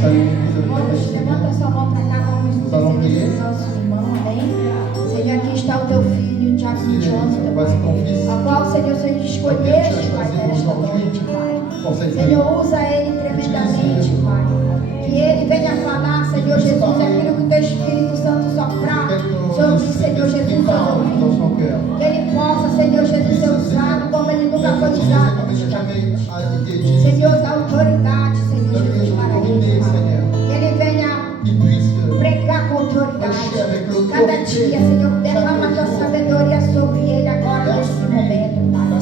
Levanta sua mão para cá, vamos interceder pelo nosso irmão, amém? Senhor, aqui está o teu filho, Tiago Jonathan, a qual, Senhor, Senhor, escolheste, Pai, nesta noite, Pai. Senhor, usa ele tremendamente, Pai. Que ele venha falar, Senhor Jesus, aquilo que o teu Espírito Santo soprar sobre, Senhor Jesus, seus ouvidos. Que ele possa, Senhor Jesus, ser usado como ele nunca foi usado. Senhor, dá autoridade, Senhor Jesus, para ele, Pai. Que ele venha pregar com autoridade. Cada dia, Senhor, derrama a tua sabedoria sobre ele agora, nesse momento, Pai.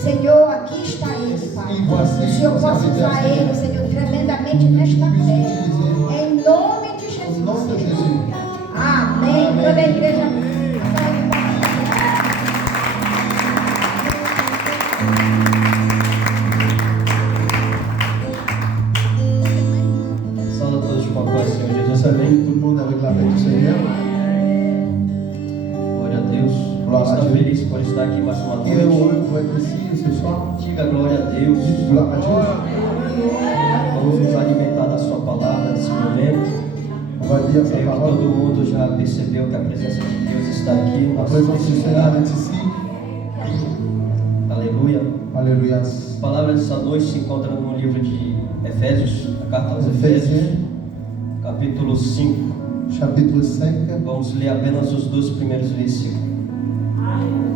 Senhor, aqui está ele, Pai. O Senhor possa usar ele, Senhor, tremendamente nesta terra. Em nome de Jesus. Amém. Toda a igreja. Saúde a todos com a paz do Senhor Jesus. Amém. Tout le monde avec la paix du Seigneur. Glória a Deus. Está feliz por estar aqui mais uma Qui est heureux noite. pour être ici ce soir? Diga glória a Deus. Gloire à Dieu. Vamos nos alimentar da sua palavra nesse momento. On va dire sa Creio que parole. todo mundo já percebeu que a presença de Deus está aqui. La Nossa présence du Seigneur est ici. Aleluia. Alléluia. As palavras dessa noite se encontram no livro de Efésios, a carta aos Efésios, Éphésiens, capítulo 5. chapitre 5. Vamos ler apenas os 2 primeiros versículos.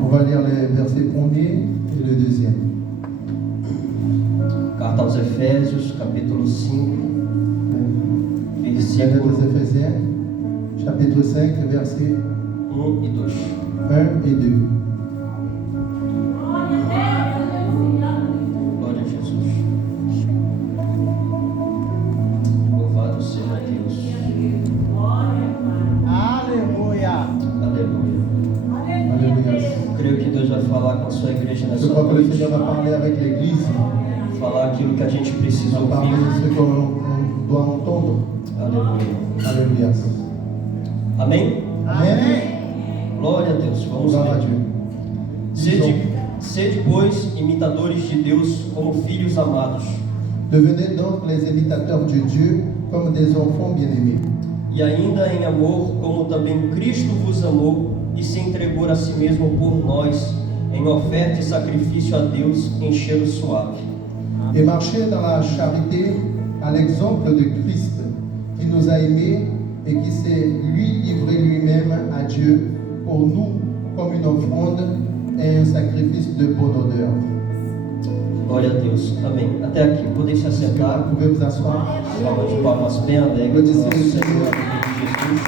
On va lire les versets 1er et le 2e. Carta aos Efésios, capítulo 5, Lettre versículo aux Éphésiens, chapitre 5, versets 1 e 2. 1 et 2. Glória a Jesus. Louvado seja Deus. Aleluia. Aleluia. Alléluia. Creio que Deus vai falar com a sua igreja Je nessa crois que le noite. Seigneur va parler avec l'Église, Falar aquilo que a gente precisa va parler ouvir. de ce qu'on doit entendre. Aleluia. Alléluia. Amém? Amen. Glória a Deus. Vamos Gloire à ler. Dieu. Sede, pois, imitadores de Deus como filhos amados, Devenez donc les imitateurs de Dieu comme des enfants bien-aimés. e ainda em amor, como também Cristo vos amou e se entregou a si mesmo por nós, em oferta e sacrifício a Deus em cheiro suave. Et marchez dans la charité à l'exemple de Christ, qui nous a aimés et qui s'est lui livré lui-même à Dieu pour nous comme une offrande et un sacrifice de bonne odeur. Glória a Deus. Amém. Até aqui. Podem se Vous assentar. pouvez vous asseoir. Salva de palmas bem alegre para o nosso Senhor Jesus.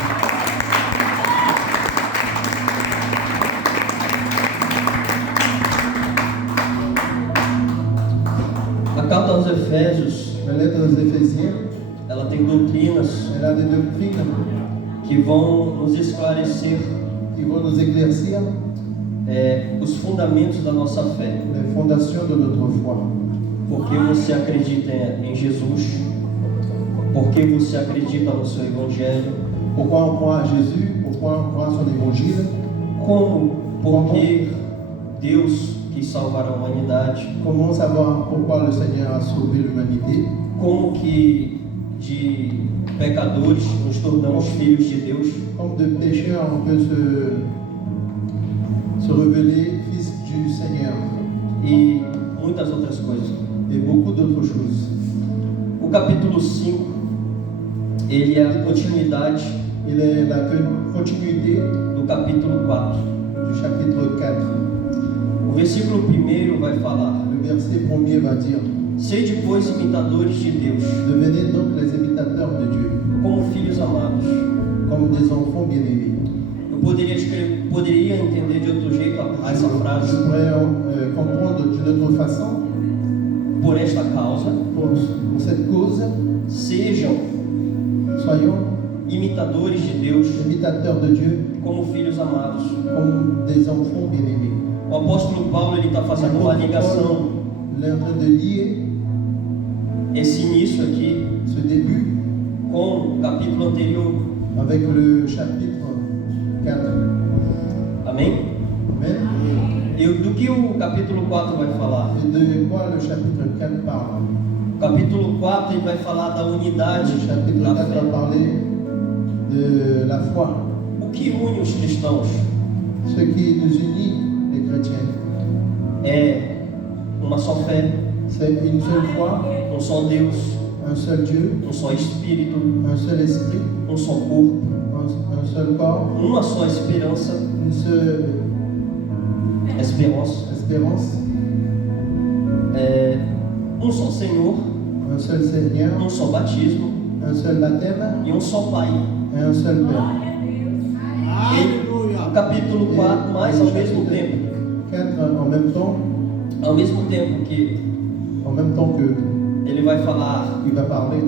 A carta aos Efésios, La lettre aux Éphésiens, ela tem doutrinas elle a des doctrines que vão nos esclarecer qui vont nous éclaircir os fundamentos da nossa fé. les fondations de notre foi. Porque você acredita em Jesus? Porque você acredita no seu Evangelho? Pourquoi on croit à Jésus? Pourquoi on croit à son évangile? Como? Porque Deus quis salvar a humanidade. Comment savoir pourquoi le Seigneur a sauvé l'humanité? Como que de pecadores nos tornamos filhos de Deus? Comme de pécheurs, on peut se révéler fils du Seigneur E muitas outras coisas. et beaucoup d'autres choses. O capítulo 5, ele é a continuidade Il est la continuité do capítulo 4. du chapitre 4. O versículo 1 vai falar: Le verset 1er va dire: Sede, pois, imitadores de Deus, Devenez donc les imitateurs de Dieu, como filhos amados. comme des enfants bien-aimés. Eu poderia entender de outro jeito essa Je frase. pourrais comprendre d'une autre façon. Por esta causa, Pour cette cause, sejam soyons imitadores de Deus, imitateurs de Dieu, como filhos amados. comme des enfants bien-aimés. O apóstolo Paulo ele está fazendo uma ligação, Il est en train de lier esse início aqui, ce début com o capítulo anterior. avec le chapitre 4. Amém? Amen. E do que o capítulo 4 vai falar? Et de quoi le chapitre 4 parle? Capítulo 4 ele vai falar da unidade Le chapitre da 4 fé. va parler de la foi. O que une os cristãos Ce qui nous unit, les chrétiens, é uma só fé, c'est une seule foi, um só Deus, un seul Dieu, um só Espírito, un seul esprit, um só corpo, un seul corps, uma só esperança, une seule espérance, espérance, um só Senhor, un seul Seigneur, um só batismo un seul baptême e um só Pai. et un seul Père. O capítulo 4, mas ao mesmo tempo, 4 en même temps que ele vai falar il va parler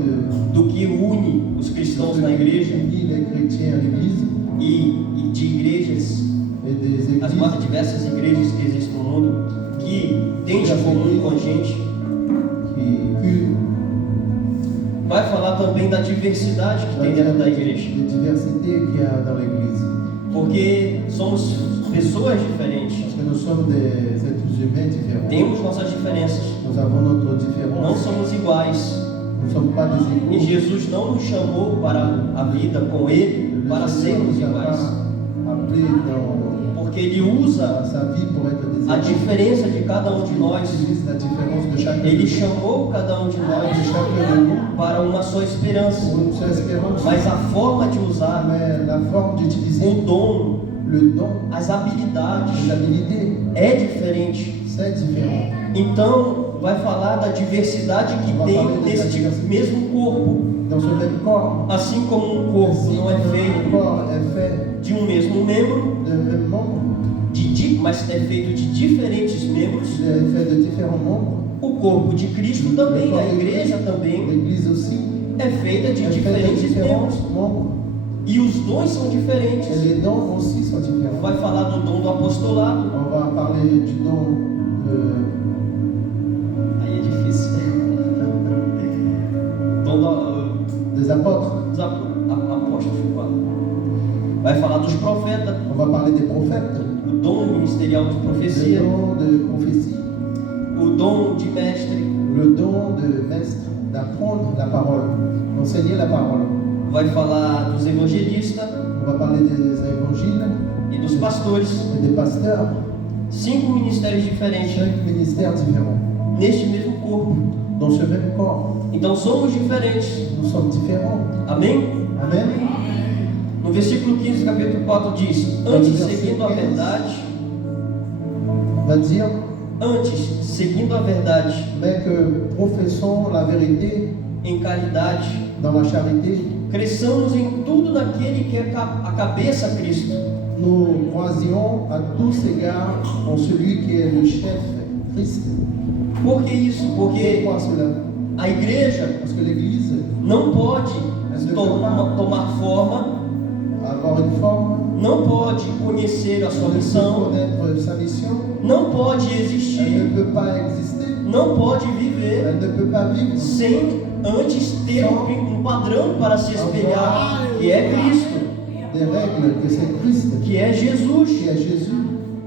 do que une os cristãos na igreja unit les chrétiens à l'église e de igrejas, et des as églises mais diversas igrejas que existem no mundo, que tem de comum com a gente. qui Vai falar também da diversidade que tem dentro da igreja, de diversité qu'il y a dans l'église. porque somos pessoas diferentes, Parce que nous sommes des êtres humains différents. temos nossas diferenças, Nous avons notre não différence. somos iguais. Nous ne sommes pas des E égaux. Jesus não nos chamou para a vida com Ele para Le Seigneur sermos nous a iguais, pas appelés porque Ele usa dans sa vie pour être des a égaux. diferença de cada um de Il nós. utilise la différence de chacun Ele de chamou cada um de nós chacun de nous para uma só esperança, pour une seule espérance. mas a forma de usar Mais la forme d'utiliser o dom, le don, as habilidades les habilités, é diferente. c'est différent. Então, vai falar da diversidade que tem neste mesmo corpo, Dans ce même corps, assim como um corpo não é le feito corps est fait de um mesmo membro, d'un même membre, mas é feito de diferentes membros. il est fait de différents membres. O corpo de Cristo também, Le corps a de igreja Christ, também, l'Église aussi, é feita de est fait de diferentes différents membros. membres. E os dons são Et diferentes. les dons aussi sont différents. Vai falar do dom do apostolado. On va parler du don Aí é difícil. Dom des apôtres. dos apóstolos. Vai falar dos profetas, On va parler des prophètes. o dom ministerial de Le profecia, don de prophétie. o dom de mestre. Le don de maître, d'apprendre la parole, d'enseigner la parole. Vai falar dos evangelistas On va parler des évangiles e dos pastores. et des pasteurs. 5 ministérios diferentes 5 ministères différents. neste mesmo corpo. Dans ce même corps, Então somos diferentes. nous sommes différents. Amém? Amen. No versículo 15, capítulo 4 diz: Antes, seguindo a verdade, Va dire, mais que professons la vérité em caridade, dans la charité, cresçamos em tudo naquele que é a cabeça, Cristo. nous croisions à tous égards en celui qui est le chef, Christ. Por que isso? Porque Pourquoi cela? a igreja Parce que l'Église, não pode tomar forma, avoir une forme, não pode conhecer a sua elle ne peut missão, connaître sa mission, não pode elle ne existir, peut pas exister, não pode viver elle ne peut pas vivre sem antes ter um padrão para se espelhar, que é Cristo, des règles, que c'est Christ, que é Jesus, qui est Jésus,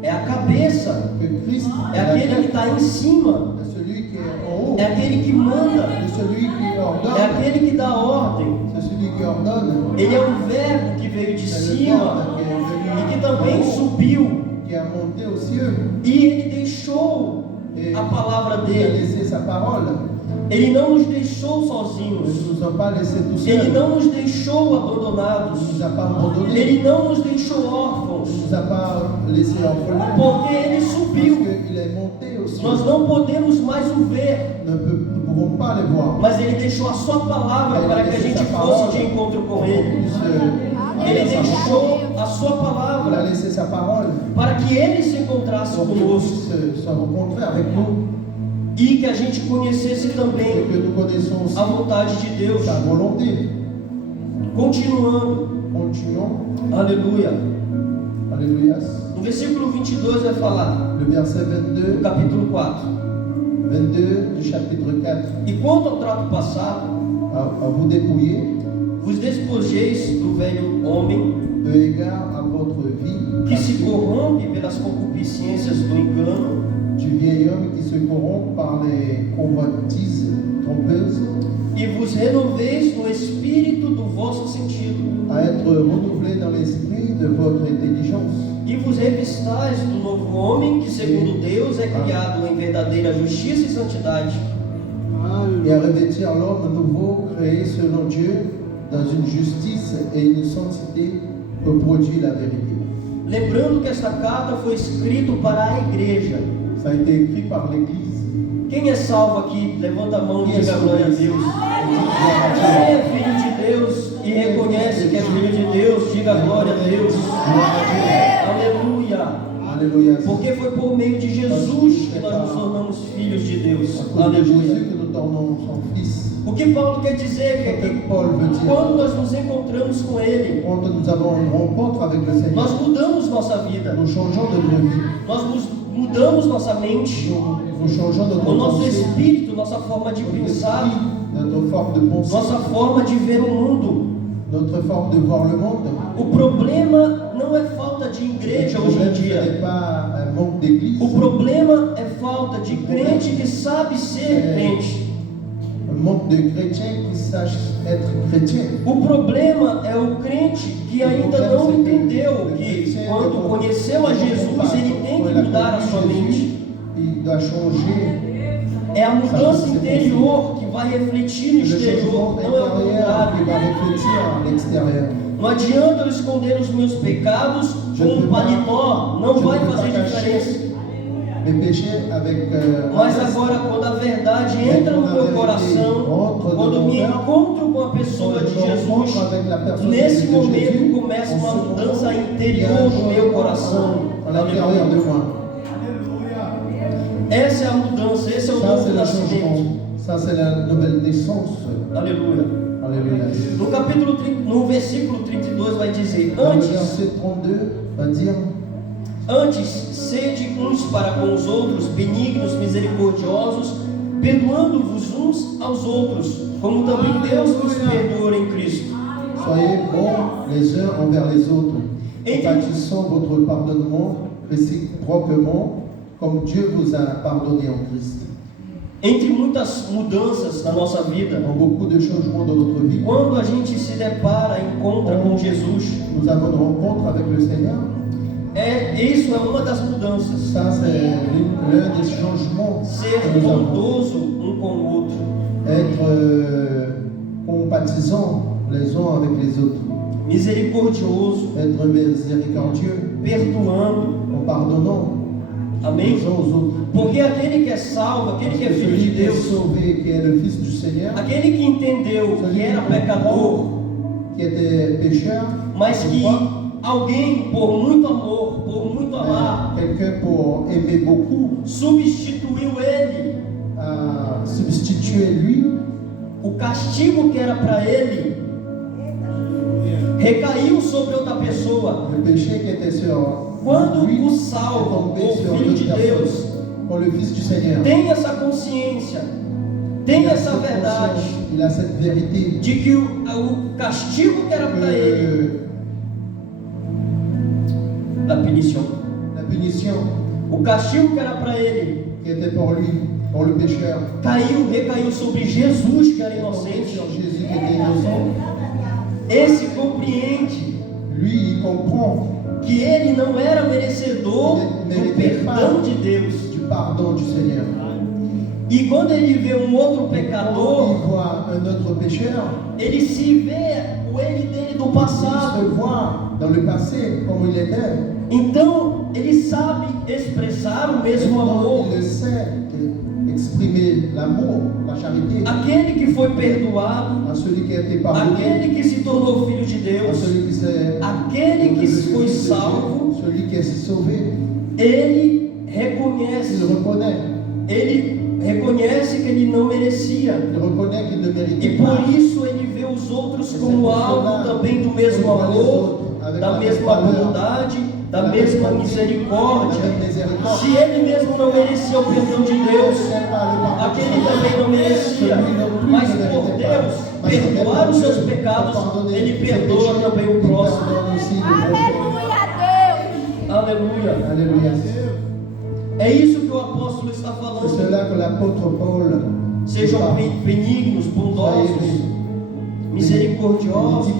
é a cabeça, que Christ é est la aquele que tête está em cima, de celui qui est en haut, é aquele que manda, de celui qui é ordonne, aquele que dá ordem. c'est celui qui ordonne, Ele é um verbo que veio de c'est le cima Verbe qui est e venu que também en haut, subiu, qui a monté aux cieux e ele deixou et a palavra qui a dele. laissé sa parole. Ele não nos deixou Il ne sozinhos. nous a pas laissés tout Ele seuls, não nos deixou il abandonados. ne nous a pas abandonnés, Ele não nos deixou il órfãos, ne nous a pas laissés orphelins, porque ele parce subiu. qu'il est monté aux cieux. Nós não podemos mais o ver, Nous ne pouvons pas le voir. mas ele deixou a sua palavra para que a gente fosse de encontro com ele. Ele deixou a sua Il a palavra laissé sa parole para que ele se encontrasse pour qu'il conosco puisse se rencontrer avec nous e que a gente conhecesse et também que nous connaissons aussi a vontade de Deus. sa volonté. Continuando, Continuons. aleluia. Alléluia. No versículo 22 vai falar, Le verset no 22, capítulo 4. 22 du chapitre 4. E quanto ao trato passado, À vous dépouiller vos despojeis do velho homem de égard à votre vie que se corrompe pelas concupiscências do engano, du vieil homme qui se corrompt par les convoitises trompeuses, e vos renoveis no espírito do vosso sentido, à être renouvelé dans l'esprit de votre intelligence, e vos revistais do novo homem, que segundo Deus é criado em verdadeira justiça e santidade. et à revêtir l'homme nouveau créé selon Dieu dans une justice et une sainteté que produit la vérité. Lembrando que esta carta foi escrita para a igreja. Ça a été écrit par l'Église. Quem é salvo aqui? Levanta a mão e diga glória a Deus. Quem é filho de Deus e reconhece que é filho de Deus, diga glória a Deus. Aleluia. Alléluia. Porque foi por meio de Jesus que nós nos tornamos filhos de Deus. À cause de Aleluia. Jésus que nous tornons son Fils. O que Paulo quer dizer é que Paul veut dire, quando nós nos encontramos com Ele, quand nous avons une rencontre avec le Seigneur, nós mudamos nossa vida, nous changeons notre vie, nós mudamos nossa mente, nous changeons notre o nosso pensée, espírito, nossa forma de notre pensar, esprit, notre forme de pensée, nossa forma de ver o mundo. notre forme de voir le monde. O problema não é falta de igreja Le hoje em problème, ce dia. n'est pas un manque d'église, O problema é falta de crente que sabe ser crente. un manque de chrétiens qui sachent être chrétiens. O problema é o crente que ainda não entendeu que quando conheceu a Jesus, ele tem que mudar a sua mente. Il doit changer. É a mudança interior que vai refletir no Le exterior, changement não é o intérieur qui contrário. va réfléchir à l'extérieur. Não adianta eu esconder os meus pecados com um paletó, não vai fazer diferença. Mes péchés avec Mas agora, quando a verdade entra no meu coração, quando me encontro com a pessoa de Jesus, nesse momento começa uma mudança interior no meu coração. à l'intérieur de moi. Essa é a mudança, esse é o Ça, novo c'est le nascimento. changement. Ça, c'est la nouvelle naissance. Aleluia. Alléluia. No capítulo 30, no versículo 32 vai dizer: Dans le Antes, verset 32, va dire antes sede uns para com os outros, benignos, misericordiosos, perdoando-vos uns aos outros, como também Deus vos perdoa em Cristo. soyez bons les uns envers les autres, compatissant votre pardonnement réciproquement, comme Dieu vous a pardonné en Christ. Entre muitas mudanças na nossa vida, Dans beaucoup de changements dans notre vie, quando a gente se depara, encontra com Jesus, nous avons une rencontre avec le Seigneur. Isso é uma das mudanças. Ça, c'est l'un des changements Ser que nous avons. bondoso um com o outro. Être compatissants les uns avec les autres. Misericordioso, Être miséricordieux perdoando. en pardonnant Amém? les uns aux autres. Porque aquele que é salvo, aquele que é filho de Celui qui est Deus, sauvé, qui est le Fils du Seigneur, aquele que entendeu que era pecador, qui était pécheur, mas que alguém, por muito amor, por muito amar, quelqu'un pour aimer beaucoup, substituiu ele. a substitué lui, O castigo que era para ele recaiu sobre outra pessoa. le péché qui était sur Quando lui, o est salvo, tombé o sur filho de l'autre Deus, personne. Quand le Fils du Seigneur tem essa consciência, tem il a essa cette verdade conscience, il a cette vérité de que o castigo que era para ele, que da punição, la punition o castigo que era para ele, qui était pour lui, pour le pécheur, recaiu sobre Jesus que era est tombé inocente. sur Jésus qui était innocent. Esse compreende Lui, il comprend que ele não era merecedor do perdão de Deus. du pardon du Seigneur. E quando ele vê um outro Quand pecador, il voit un autre pécheur, ele se vê o ele dele do il passado. se voit dans le passé comme il était. Então ele sabe expressar o mesmo Maintenant, amor. il sait exprimer l'amour, la charité Aquele que foi perdoado, à celui qui a été pardonné, aquele que se tornou filho de à Deus, celui qui s'est aquele que devenu foi fils de Dieu, salvo, celui qui est sauvé. ele Il reconhece que ele não merecia. il reconnaît qu'il ne E méritait por pas. isso ele vê os outros como alvo também do mesmo amor, da mesma bondade, da mesma misericórdia. Se ele mesmo não merecia o perdão de Deus, aquele também não merecia. Mas por Deus perdoar os seus pecados, ele perdoa também o próximo. Aleluia, Deus. Aleluia. Alléluia. É isso que o apóstolo está C'est falando. cela que l'apôtre Paul Sejam benignos, bondosos, misericordiosos,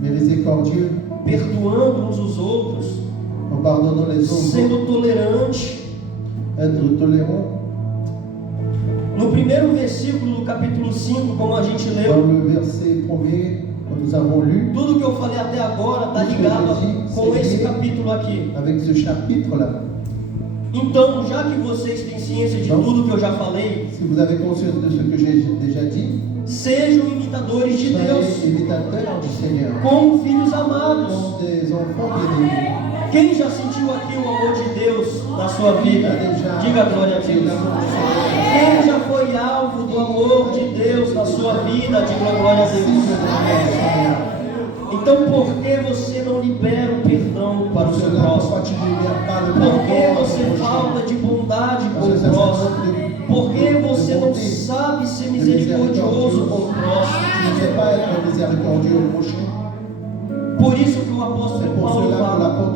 miséricordieux, perdoando uns os outros, en pardonnant les autres, sendo tolerante. être tolérant. No primeiro versículo do capítulo 5, como a gente Dans leu, le verset premier que nous avons lu, tudo que eu falei até agora está ligado com esse capítulo aqui. avec ce chapitre-là, Então, já que vocês têm ciência de tudo que eu já falei, si vous avez conscience de ce que j'ai déjà dit, sejam imitadores de Deus, soyez imitateurs du Seigneur, como filhos amados. comme des enfants bien-aimés. Quem já sentiu aqui o amor de Deus na sua vida? Diga glória a Deus. Quem já foi alvo do amor de Deus na sua vida? Diga glória a Deus. Então, por que você não libera o perdão para o seu próximo? Por que você falta de bondade com o próximo? Por que você não sabe ser misericordioso com o próximo? Por isso que o apóstolo Paulo fala,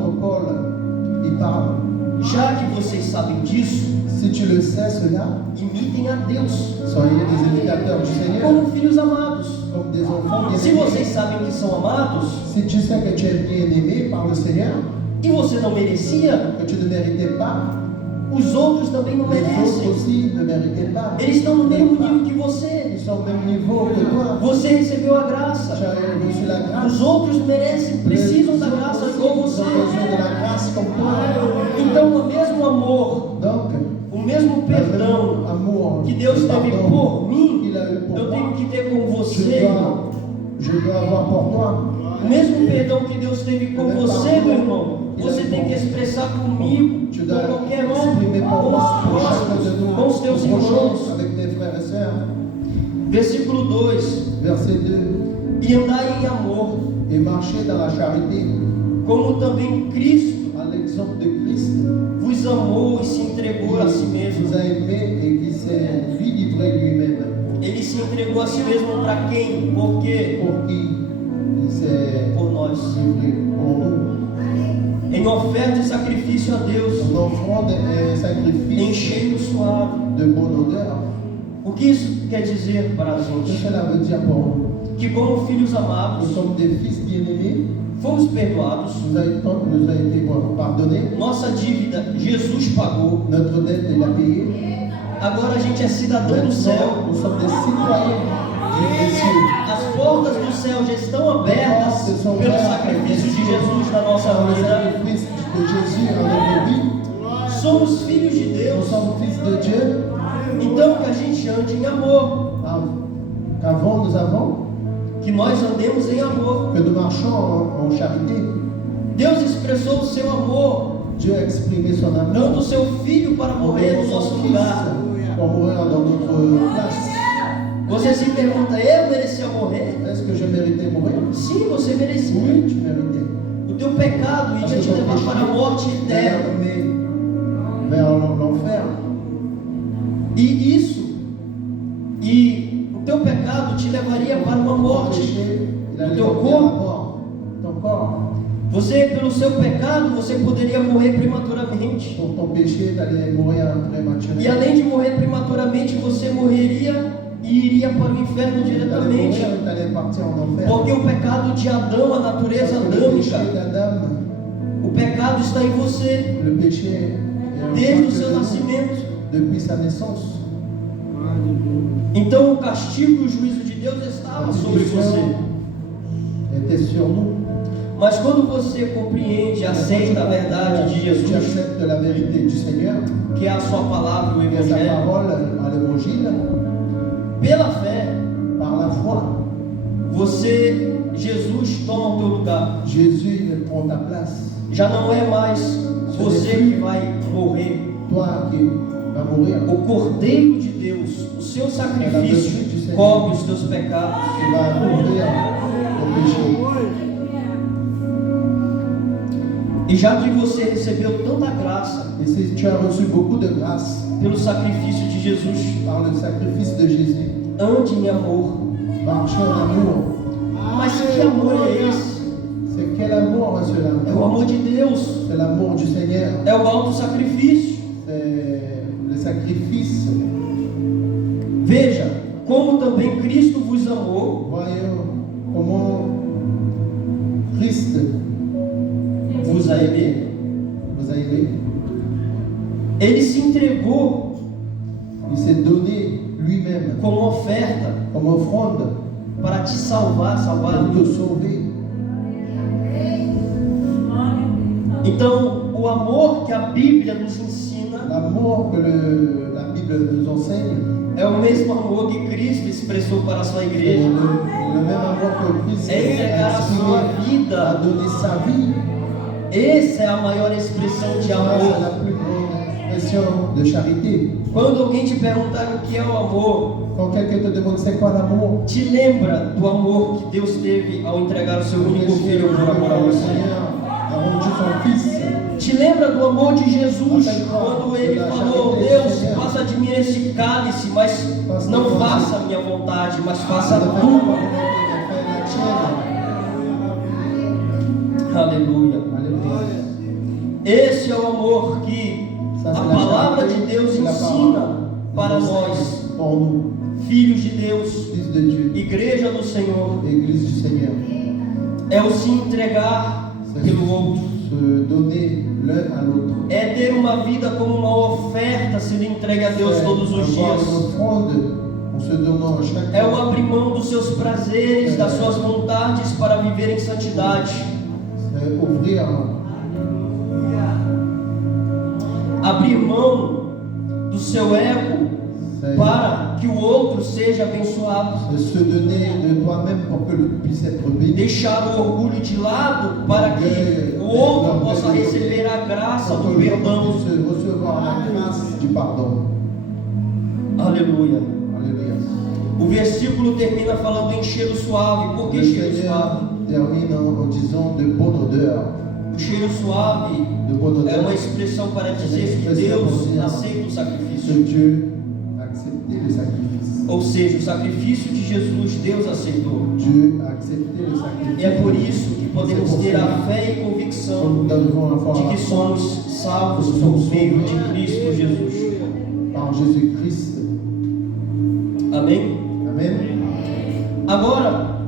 já que vocês sabem disso, Si tu le sais cela, imitem a Deus soyez des imitateurs du Seigneur, como filhos amados. comme des enfants Se bien-aimés. vocês sabem que são amados Si tu sais que tu es bien-aimé par le Seigneur, e você não merecia, que tu ne méritais pas, os outros também não les autres merecem. aussi ne méritaient pas. Eles estão no mesmo nível que você. Ils sont au même niveau que toi. Você recebeu a Tu graça. as reçu la grâce. Os outros merecem, precisam da Les autres graça aussi, igual ils ont você. besoin de la grâce comme toi. Então, o mesmo amor, Donc, o mesmo perdão amour que Deus le teve pardon por mim, qu'il a eu pour eu moi, tenho que ter com você, je irmão. dois avoir pour toi. O mesmo perdão que Deus teve com você, meu irmão, você tem que expressar comigo, Tu com dois qualquer um, exprimer pour com moi, os pour chacun de próximos, nous, com os teus irmãos. prochains, avec tes frères et sœurs. Versículo 2: Verset 2. E andai em amor, Et marcher dans la charité, como também Cristo à l'exemple de Christ, vos amou e se entregou a si qui mesmo. nous a aimés et qui s'est lui livré lui-même. Ele se entregou a si mesmo para quem? Por quê? Pour qui il s'est Por nós. livré pour nous. Em oferta e sacrifício a Deus, Son offrande est un em sacrifice cheiro suave. de bonne odeur. O que isso quer dizer para a Ce que gente? cela veut dire pour nous? Que como filhos Nous amados, sommes des fils bien-aimés, fomos perdoados, nous a été pardonné, nossa dívida Jesus pagou, notre dette il a payé. agora a gente é cidadão do céu, Maintenant, nous sommes des citoyens des cieux. as portas do céu já estão abertas pelo sacrifício de Jesus na nossa Par le vida. sacrifice de Jésus en notre vie, Somos filhos de nous Deus, sommes fils de Dieu. então que a gente ande em amor, Qu'avant nous avons, que nós andemos em amor. que nous marchons en charité. Deus expressou o seu amor, Dieu a exprimé son amour dando o seu filho para morrer no nosso son lugar. fils pour mourir dans notre place. Você se pergunta, eu merecia morrer? Est-ce que je méritais mourir? Sim, você merecia. Oui, tu méritais. O teu pecado Parce iria que te ton levar péché para a morte t'a eterna. amené vers l'enfer. E o teu pecado te levaria para uma Ton morte. péché, il a O les teu porter à corpo. mort. Ton corps, Você, pelo seu pecado, você poderia morrer prematuramente. pour ton péché, tu allais mourir E prématurément. além de morrer prematuramente, você morreria e iria para o inferno Tu allais diretamente. mourir, tu allais partir en enfer. Porque o pecado de Adão, a natureza Parce que le péché adâmica, d'Adam, o pecado está em você le péché est en desde o chacun seu de nous, nascimento. depuis sa naissance. Então o castigo e o juízo de Deus estava sobre você. Était sur nous. Mas quando você compreende e aceita a verdade de Tu Jesus, acceptes la vérité du Seigneur, que é a sua palavra, o que est sa Evangelho, parole à l'évangile, pela fé, par la foi, Jesus toma o teu lugar. Jésus il prend ta place. Já não é mais você que vai morrer. Toi qui vas mourir, O Cordeiro de Deus, o seu sacrifício, cobre os teus pecados. tu vas couvrir ton péché. E já que você recebeu tanta graça Et si tu as reçu beaucoup de grâce pelo sacrifício de Jesus, par le sacrifice de Jésus, ande em amor. marche en amour. Mas que amor é esse? C'est quel amour est É cela? o amor de Deus, C'est l'amour du Seigneur. é o auto sacrifício. c'est le sacrifice. Veja, como também Cristo vos amou, Voyons comment Christ vos a aimé, vous a aimé. ele se entregou Il s'est donné lui-même como oferta comme offrande para te salvar, salvar. pour te sauver. Então, o amor que a Bíblia nos ensina L'amour que la Bible nous enseigne é o mesmo amor que Cristo expressou para a sua est igreja. le même amour que Christ É entregar a sua a vida. donné sa vie. Essa é a maior expressão de C'est amor. la plus grande expression de charité. Quando alguém te perguntar o que é o amor, Quand quelqu'un te demande c'est quoi l'amour, te lembra do amor que Deus teve ao entregar o seu único filho por amor a le você. Seigneur a rendu son Fils. Te lembra do amor de Jesus, quando ele falou: Deus, passa de mim esse cálice, mas não faça a minha vontade, mas faça a tua. Aleluia. Alléluia. Esse é o amor que a palavra de Deus ensina para nós, Pour nous, filhos de Deus, fils de Dieu, igreja do Senhor, Église du Seigneur, é o se entregar pelo outro, se donner l'un à l'autre. é ter uma vida como uma oferta sendo entregue a Deus todos os Avoir dias, une offrande en se donnant chaque é o abrir mão dos seus prazeres, das suas vontades para viver em santidade, c'est ouvrir, abrir mão do seu ego c'est para que o outro seja abençoado, c'est se donner de toi-même pour que l'autre puisse être béni. deixar o orgulho de lado para que o outro possa receber a graça Pour do que l'autre perdão. puisse recevoir la grâce du pardon. Aleluia. Alléluia. O versículo termina falando em cheiro suave. Por que Le cheiro Seigneur suave? termine en disant de bonne odeur. O cheiro suave De bonne é odeur. uma expressão para dizer que Deus aceita o Que sacrifício. Dieu a accepté le sacrifice. Ou seja, o sacrifício de Jesus, Deus aceitou. Dieu a accepté le sacrifice. E é por isso que podemos ter a fé e convicção Nous devons avoir de la que foi somos salvos por meio de Cristo Jesus. par Jésus-Christ. Amém? Amen. Agora,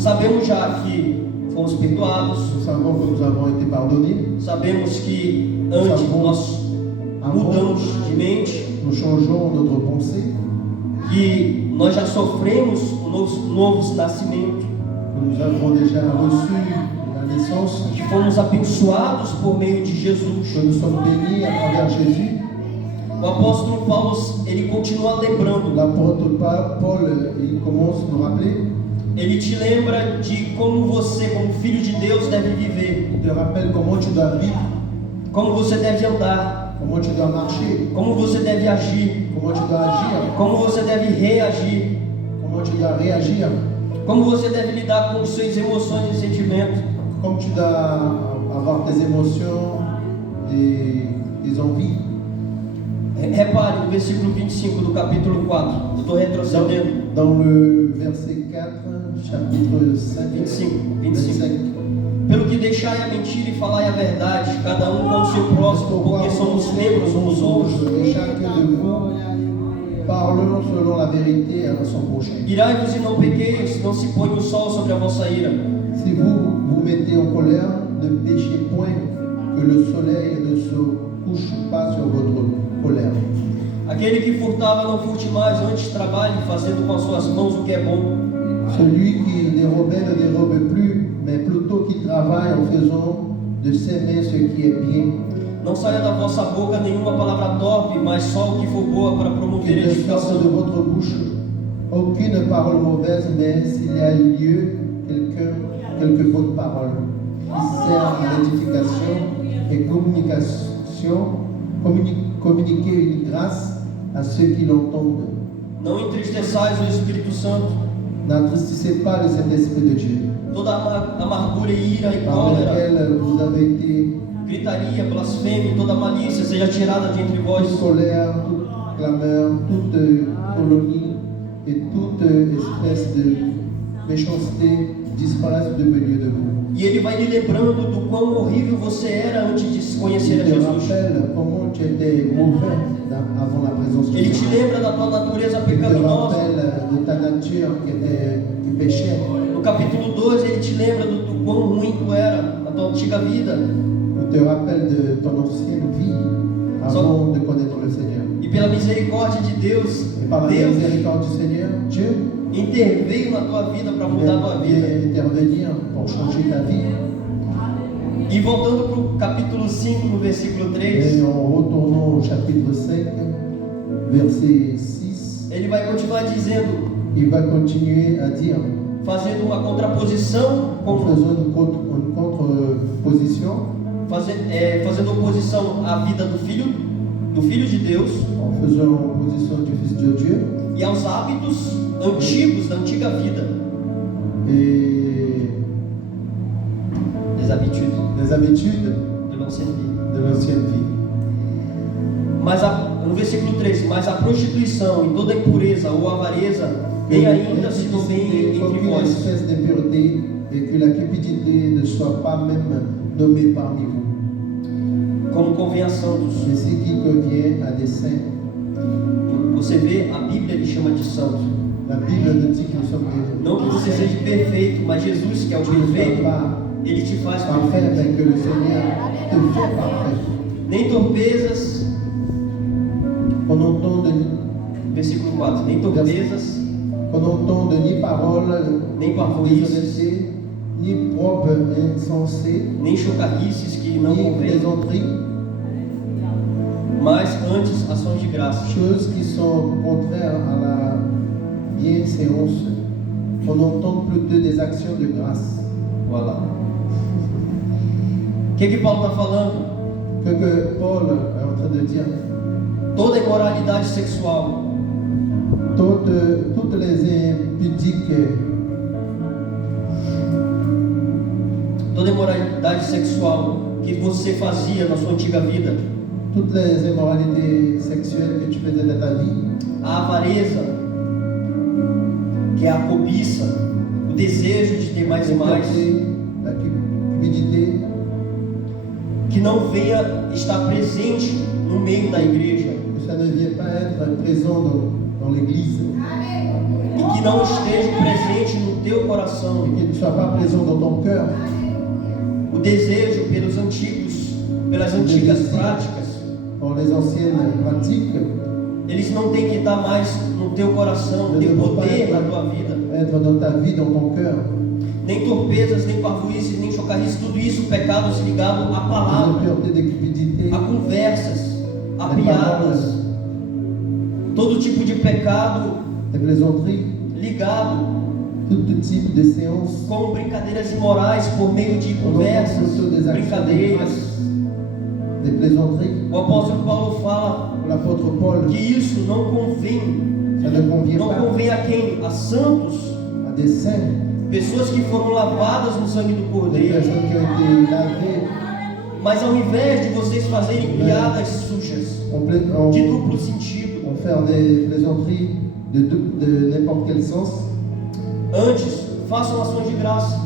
sabemos já que fomos perdoados, Nous savons que nous avons été pardonnés. sabemos que antes nós mudamos de mente, Nous changeons notre pensée. que nós já sofremos o novo nascimento, Que nous avons déjà reçu la naissance. que fomos abençoados por meio de Jesus. Que nous sommes bénis à travers Jésus. O apóstolo Paulo, ele continua lembrando, L'apôtre Paul, il commence à nous rappeler. ele te lembra de como você, como filho de Deus, deve viver, Il te rappelle comment tu dois vivre, como você deve andar, comment tu dois marcher, como você deve agir, comment tu dois agir, como você deve reagir, comment tu dois réagir, como você deve lidar com as suas emoções e sentimentos. comme tu dois avoir tes émotions, tes envies. Repare no versículo 25 do capítulo 4. Eu estou retrocedendo. Dans le verset 4, chapitre 5, 25. 25. Pelo que deixai a mentira e falai a verdade, cada um com o seu próximo, porque somos membros uns dos outros. Et chacun de vous parlons selon la vérité à son prochain. Irai-vos e não pequeis, não se põe o sol sobre a vossa ira. Si vous vous mettez en colère, ne péchez point, que le soleil ne se couche pas sur votre colère. Aquele que furtava não furte mais, antes trabalhe, fazendo com as suas mãos o que é bom. Celui qui dérobait ne dérobe plus, mais plutôt qu'il travaille en faisant de ses mains ce qui est bien. Não saia da vossa boca nenhuma palavra torpe, mas só o que for boa para promover Qu'il ne sorte edificação. de votre bouche aucune parole mauvaise, mais s'il y a lieu, quelques bonnes paroles qui servent à l'édification et communiquer une grâce à ceux qui l'entendent. Não entristeçais o Espírito Santo. N'entristissez pas le Saint-Esprit de Dieu, Toda amargura e ira e par cólera, lequel vous avez été gritaria, blasfêmia, toda malícia seja tirada de entre vós. toute colère, toute clameur, toute colonie et toute espèce de méchanceté disparaisse de milieu de vous. E Ele vai lhe lembrando do quão horrível você era antes de conhecer a Il te Jesus. rappelle comment tu étais mauvais avant la présence de Ele te Dieu. lembra da tua natureza Il te pecaminosa. rappelle de ta nature qui péchait. No capítulo 12, Ele te lembra do quão ruim tu era na tua antiga vida. Il te rappelle de ton ancienne vie avant de connaître le Seigneur. E pela misericórdia de Deus, Et par la Deus miséricorde du Seigneur, Dieu interveio na tua vida para mudar a tua vida. vient intervenir pour changer ta vie. E voltando para o capítulo 5, no versículo 3, Et en retournant au chapitre 5, verset 6, ele vai continuar dizendo, il va continuer à dire, fazendo uma contraposição, en faisant une contre-position, fazendo oposição à vida do Filho de Deus en faisant opposition du Fils de Dieu e aos hábitos antigos da antiga vida, et as habitudes les habitudes de l'ancienne vie. de l'ancienne vie. Mas no versículo 13, mas a prostituição e toda impureza ou avareza nem ainda se nomeiem entre Qu'aucune vós, espèce d'impureté et que la cupidité ne soit pas même nommée parmi vous. como convém a santos. Mais ce qui convient à des saints. Você vê, a Bíblia ele chama de santo. La Bible nous dit que nous sommes Não que você seja perfeito, mas Jesus, que é o tu ne sois perfeito, pas ele te faz parfait, perfeito. mais que le Seigneur te fait parfait. Nem torpezas, Qu'on entende, versículo 4, nem torpezas, qu'on entende ni parole nem parvoíces, déshonnêteté, ni propre insensé, nem chocarrices que não ni convêm, plaisanterie, mas antes ações de graça. choses qui sont contraires à la bienséance. On entend plutôt des actions de grâce. Voilà. O que Paulo está falando? Que Paul est en train de dire. Toda imoralidade sexual, Toutes les impudiques, toda imoralidade sexual que você fazia na sua antiga vida, toutes les immoralités sexuelles que tu faisais dans ta vie, a avareza, que é a cobiça, o desejo de ter mais e mais, la cupidité, que não venha estar presente no meio da igreja que ça ne vient pas être présent dans l'église, e que não esteja presente no teu coração. et qu'il ne soit pas présent dans ton cœur. O desejo pelas antigas práticas, Dans les anciennes pratiques, eles não têm que estar mais no teu coração, ne ter devons pas poder na tua vida. être dans ta vie, dans ton cœur. Nem torpezas, nem parvoíces, nem chocarrices, tudo isso pecados ligados à Des palavra, impuretés, de cupidité, a conversas, a des piadas, paroles, todo tipo de pecado des plaisanteries, ligado tout type de séances. com brincadeiras imorais por meio de On entend conversas, plutôt des actions de brincadeiras. grâce, des plaisanteries. O apóstolo Paulo fala L'apôtre Paul, que isso não convém, ça ne convient não pas convém a quem? A santos, à des saints, pessoas que foram lavadas no sangue do des Cordeiro. personnes qui ont été lavées Mas ao invés de vocês fazerem piadas sujas, de duplo sentido, on fait des plaisanteries de n'importe quel sens. antes façam ações de graça,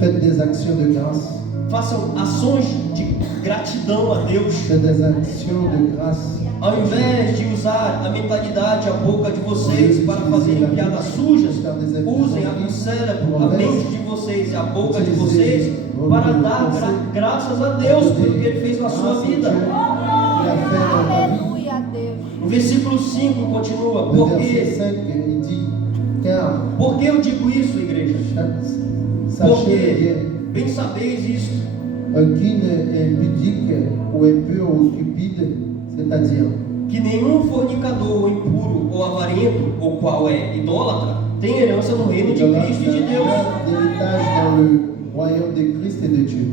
Faites des actions de grâce, façam ações de gratidão a Deus. faites des actions de grâce. Ao invés de usar a mentalidade, a boca de vocês para fazerem piadas sujas, usem o cérebro, a mente de vocês e a boca de vocês para dar graças a Deus pelo que Ele fez na sua vida. Il a fait dans ta vie. Aleluia, Deus. No versículo 5 continua, Le verset porque 5, il dit, car por que eu digo isso, igreja? sachez Porque, bien, bem sabeis isto, aucune impudique ou impure ou cupide, c'est-à-dire que nenhum fornicador, ou impuro, ou avarento, ou qual é idólatra, tem herança no reino de Cristo e de Deus. d'héritage dans le royaume de Christ et de Dieu.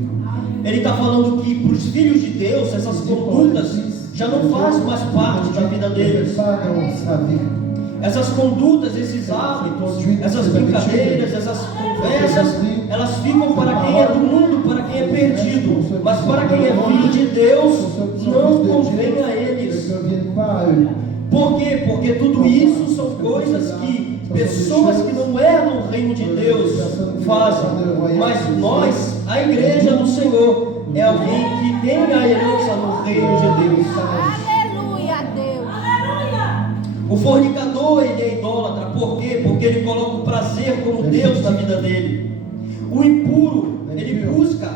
Ele está falando que para os filhos de Deus, essas condutas já não fazem mais parte da vida deles. Pas dans sa vie. Essas condutas, esses hábitos, essas brincadeiras, essas conversas, elas ficam para quem é do mundo, para quem é perdido. Mas para quem é filho de Deus, não convém a eles. Ne conviennent pas à eux. Por quê? Porque tudo isso são coisas que pessoas que não herdam o reino de Deus fazem. Mas nós, a igreja do Senhor, é alguém que tem a herança no reino de Deus. Aleluia, Deus. O fornicador, ele é idólatra. Por quê? Porque ele coloca o prazer como Deus na vida dele. O impuro, ele busca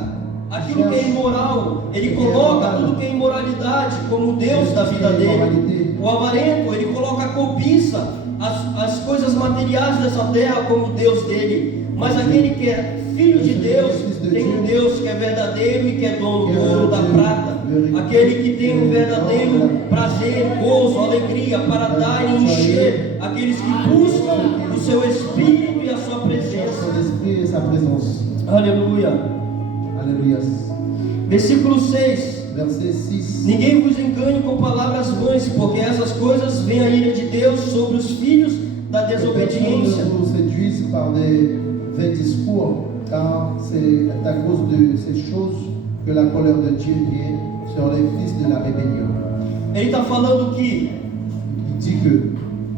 aquilo que é imoral. Ele coloca tudo que é imoralidade como Deus da vida dele. O avarento, ele coloca a cobiça, as coisas materiais dessa terra como Deus dele. Mas aquele que é filho de Deus, tem um Deus que é verdadeiro e que é dono do ouro, da prata. Aquele que tem um verdadeiro prazer, gozo, alegria para dar e encher aqueles que buscam o seu Espírito e a sua presença. Aleluia. Aleluia. Versículo 6. Verset 6. Ninguém vos engane com palavras vãs, porque essas coisas vêm a ira de Deus sobre os filhos da desobediência. Ne vous séduisent par des vains discours, car c'est à cause de ces choses que la colère de Dieu vient sur les fils de la rébellion. Ele está falando que Il dit que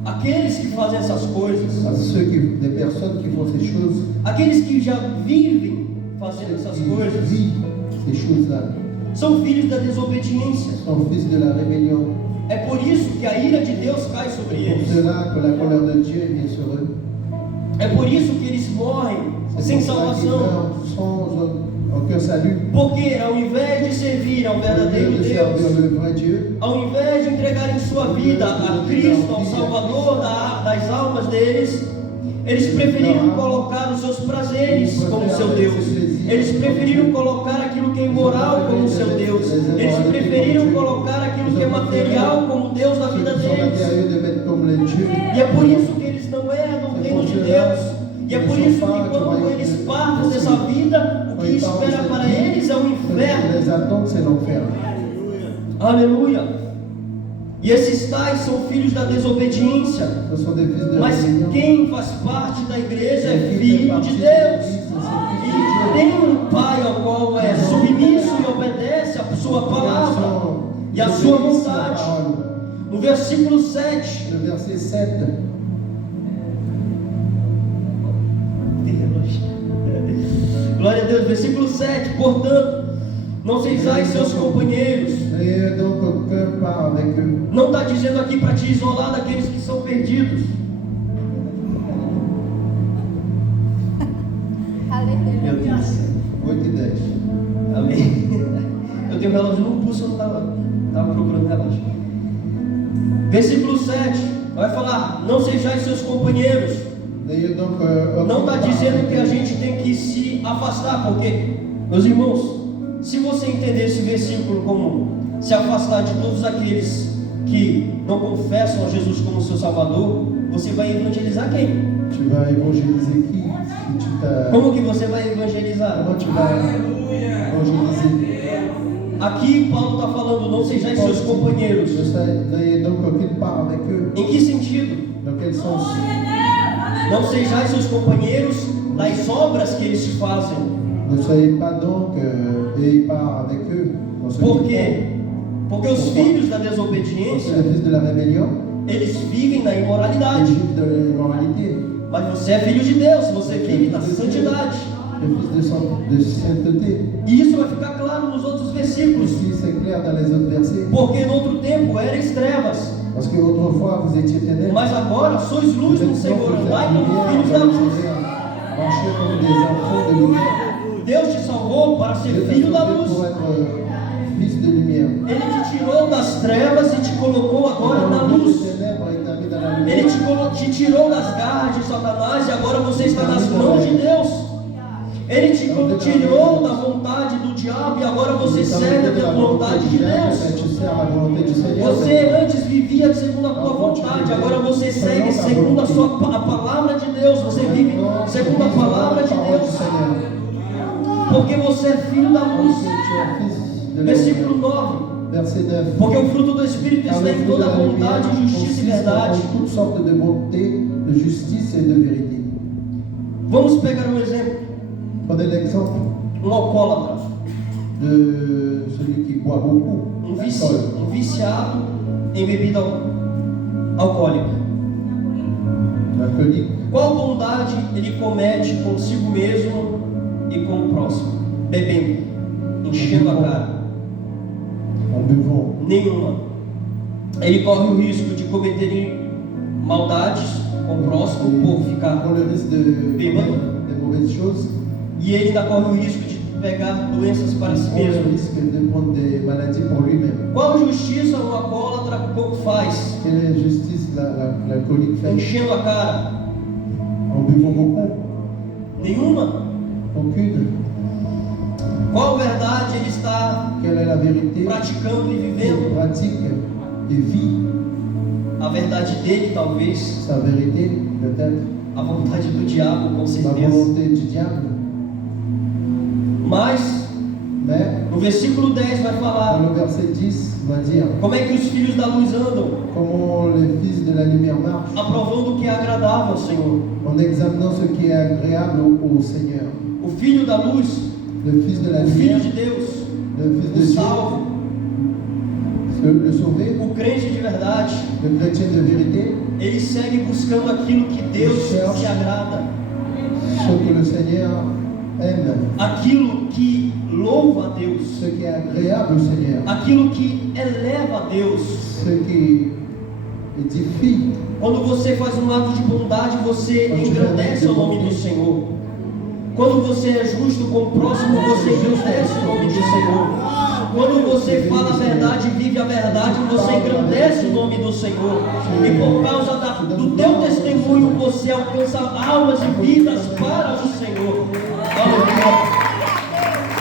aqueles que fazem essas coisas, à des personnes qui font ces choses, aqueles que já vivem fazendo essas qui coisas, vivent ces choses-là, são filhos da desobediência. sont fils de la rébellion. É por isso que a ira de Deus cai sobre C'est eles. pour cela que la colère de Dieu vient sur eux. É por isso que eles morrem sem C'est pour ça qu'ils salvação. meurent sans aucun salut. Porque ao invés de servir ao Au verdadeiro lieu de servir Deus, le vrai Dieu, ao invés de entregarem sua vida a Cristo, ao Salvador das almas deles, eles preferiram colocar os seus prazeres como seu Deus. Eles preferiram colocar aquilo que é imoral como seu Deus. Eles preferiram colocar aquilo que é material como Deus da vida ils sont deles. matériaux de mettre comme les dieux. E é por isso que eles não herdam o reino de Deus. E é por isso que quando eles partem dessa vida, o que espera para eles é o Ce qui inferno. les attend, c'est l'enfer. Aleluia. E esses tais são filhos da desobediência. Ce sont des fils de Mas rébellion. quem faz parte da igreja é filho de Deus. E tem um Pai ao qual é submisso e obedece a sua palavra e a sua vontade. No versículo 7. Le verset 7. Glória a Deus, versículo 7. Portanto, não sejais seus companheiros. N'ayez donc aucun part avec eux. Não está dizendo aqui para te isolar daqueles que são perdidos. Meu Deus. 8 e 10. Amém. Eu tenho relógio no pulso, eu não estava procurando relógio. Versículo 7. Vai falar: não sejais seus companheiros. N'ayez donc Não aucun está part dizendo que a avec eux. gente tem que se afastar, porque, meus irmãos, se você entender esse versículo como se afastar de todos aqueles que não confessam a Jesus como seu Salvador, você vai evangelizar quem? Tu vas évangéliser qui? Si tu t'as- Como que você vai evangelizar? Comment tu vas évangéliser? Aqui Paulo está falando: não sejais seus companheiros. N'ayez donc aucune part avec eux. Em que sentido? Dans quel sens? Não sejais seus companheiros das obras que eles fazem. Ne soyez pas donc ayez part avec eux. Dans ce Por qu'ils quê? Porque os filhos da font. Parce desobediência, que les fils de la rébellion, eles vivem na ils imoralidade. vivent de l'immoralité. Mas você é filho de Deus, você vive na santidade. Les fils de sainteté. E isso vai ficar claro nos outros versículos. Ici, c'est clair dans les autres versets. Porque no outro tempo eras trevas, Parce que autrefois vous étiez ténèbres. mas agora sois luz no Senhor, andai como filhos da luz. Marchez comme des enfants de lumière. Deus te salvou para ser Dieu t'a filho da sauvé luz. pour être fils de lumière. Ele te tirou das trevas e te colocou agora na Dans luz. les ténèbres et t'a mis dans la Ele lumière. te tirou das garras de Satanás e agora você está nas mãos de Deus. Ele te tirou da vontade do diabo e agora você serve a vontade de Deus. Tu sers la volonté du Seigneur. Você antes vivia segundo a tua vontade, agora você segue segundo a palavra de Deus. Você vive segundo a palavra de Deus, porque você é filho da luz. Versículo 9. Verset 9. Porque o fruto do Espírito Car está le em fruit de toda la bondade, lumière justiça e consiste verdade. en toutes sortes de bonté, de justice et de vérité. Vamos pegar um exemplo. Prenez l'exemple Alcoólatra, de celui qui boit beaucoup d'alcool. viciado em bebida alcoólica. l'alcoolique, qual bondade ele comete consigo mesmo e com o próximo? Bebendo, enchendo a cara. en buvant. Nenhuma. Ele corre o risco de cometer maldades com o próximo por Il ficar. prend le risque de Bêbado. des mauvaises choses. E ele ainda corre o risco de pegar doenças para si Il prend le mesmo. risque de prendre des maladies pour lui-même. Qual justiça um alcoólatra faz? Quelle justice l'alcoolique fait Enchendo a cara? en buvant beaucoup? Nenhuma. Aucune. Qual verdade ele está Quelle est la vérité praticando e qu'il vivendo? pratique et vit? A verdade dele, talvez. Sa vérité, peut-être, A vontade do diabo, com la certeza. volonté du diable. Mas, Mais no versículo 10 vai dans falar le verset 10, on va dire como é que os filhos da luz andam, comment les fils de la lumière marchent aprovando o que é agradável ao Senhor. en examinant ce qui est agréable au Seigneur. O filho da luz, Le fils de la o filho lumière, de Deus, le fils o de Dieu, salvo, le sauvé, o crente de verdade, le chrétien de vérité, ele segue buscando aquilo que Deus se agrada, ce que le Seigneur aime, aquilo que louva a Deus, ce qui est agréable au Seigneur, aquilo que eleva a Deus. ce qui édifie. Quando você faz um ato de bondade, você engrandece o nome do Senhor. Quando você é justo com o próximo, você engrandece o nome do Senhor. Quando você fala a verdade e vive a verdade, você engrandece o nome do Senhor. E por causa do teu testemunho, você alcança almas e vidas para o Senhor. Aleluia.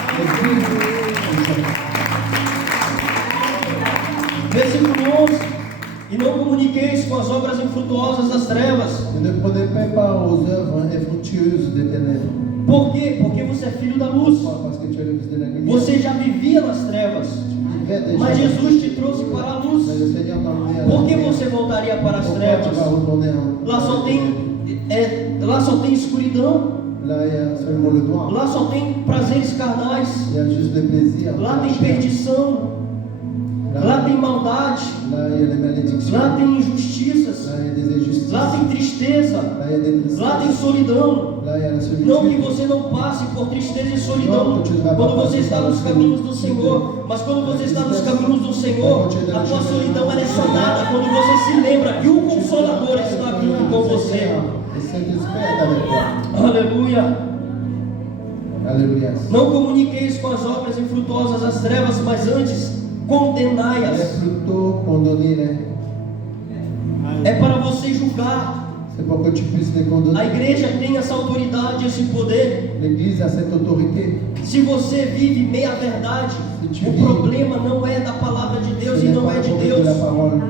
Versículo 11: E não comuniqueis com as obras infrutuosas das trevas. Et ne prenez pas aux œuvres infructueuses des ténèbres. Por quê? Porque você é filho da luz. Parce que tu es le fils de la lumière. Você já vivia nas trevas, Tu vivais déjà. mas Jesus te trouxe para a luz. Mais le Seigneur t'a emmené à la Por que lumière. você voltaria para as Pourquoi trevas? tu vas retourner en Lá só tem escuridão, Là, il y a seulement le noir. lá só tem prazeres carnais, Il y a juste des plaisirs. lá tem perdição, lá tem maldade, Là, il y a les malédictions. lá tem injustiças, Là, il y a des injustices. lá tem tristeza, Là, il y a des tristesses. lá tem solidão. Là, il y a la solitude. Não que você não passe por tristeza e solidão quando você está nos caminhos do Senhor, mas quando você está nos caminhos do Senhor, a tua solidão ela é sanada quando você se lembra que o Consolador está junto com você. Le Saint-Esprit est avec toi. Aleluia. Alléluia. Não comuniqueis com as obras infrutuosas das trevas, mas antes Mais condenai-as. plutôt condamner-les. É para você julgar. C'est pour que tu puisses les A condamner. igreja tem essa autoridade, esse poder. L'Église a cette autorité. Se você vive meia verdade, o problema não é da palavra de Deus Ce e n'est não pas é de le Deus. de la parole,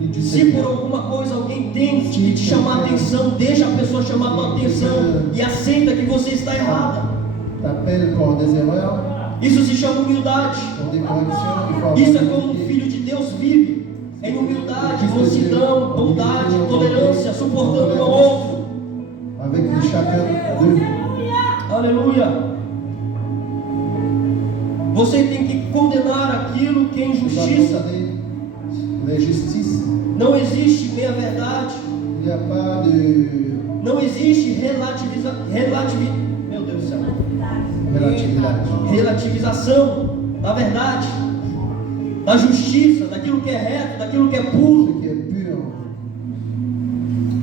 ni du Se por Seigneur. alguma coisa alguém tem que te chamar a atenção, deixa a pessoa chamar a tua atenção e aceita que você está errada. T'appelles pour des erreurs, Isso se chama humildade. pour des corrections. Il faut avoir Isso é como um l'humilité. filho de Deus vive. Em humildade, mansidão, bondade, tolerância, suportando um ao outro. Avec chacun d'eux. Aleluia. Você tem que condenar aquilo que é Tu dois injustiça. condamner l'injustice. Não existe meia verdade. Il n'y a pas de Não existe meu Deus do céu. relatividade. Relativização da verdade, da justiça, daquilo que é reto, daquilo que é puro. Ce qui est pur,